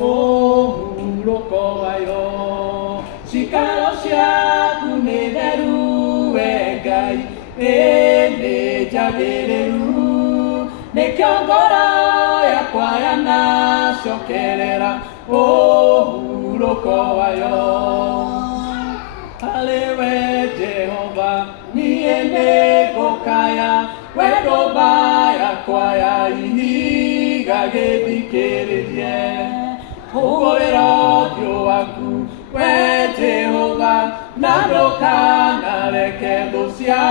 urokoa yo Shikaro shaku ne deru e gai ne jagereru ne kyongoro ya kwaya na shokerera urokoa yo Alewe Jehovah ni ene kokaya wedo baya kwaya ihiga gedikererie Ugorero dio aku we Jehovah naroka nareke dosia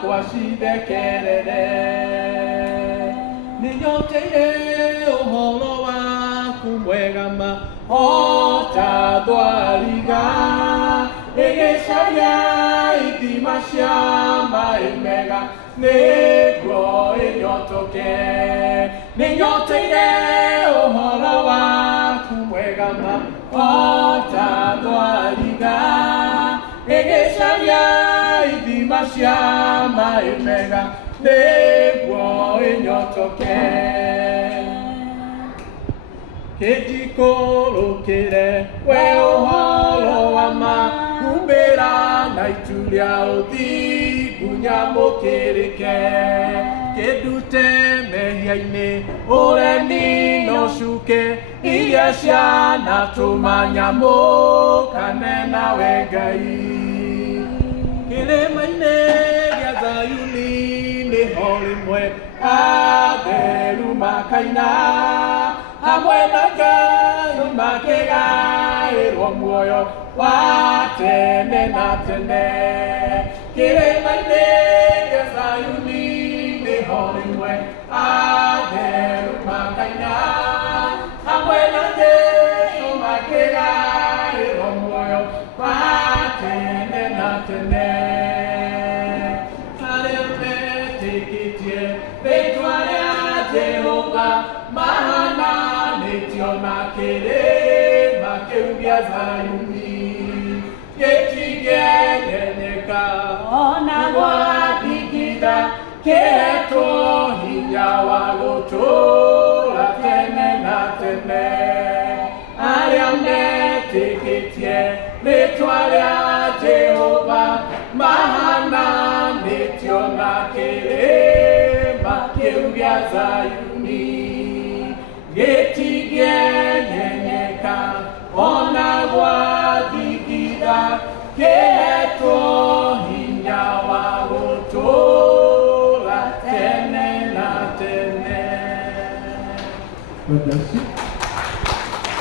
kwashidekerere Ninyote oholo waku mwegama ota dwariga Egeshaya itimashamba emega negro enyotoke Ninyote oholo waku mwegama ota dwariga Egeshaya itimashamba emega negro enyotoke Kejikoro kere we oholo ama Kumbera na itulia odi Gunyamo kereke Kedute mehiaine Ore ni no shuke Iyasha na tumanyamo Kanena wegai Kele maine Gyazayuni Ne holimwe Aderu makaina Hamwe nagai makega Erwa muoyo Watene na tene Kire maine Yazayuni Ne holimwe Aderu makaina Hamwe nagai makega Erwa muoyo Watene na tene Aleme tikitie Betwale a Jehovah Mahana netiona kere Makeugia Zayuni Yetigeneka Ona wadikida Keto hiyawa loto La tene na tene Ariane tikitie Betwale a Jehovah Mahana netiona kere Makeugia Zayuni Yeti genyenyeka ona wadikida keto hinyawa goto la tene na tene. God bless you.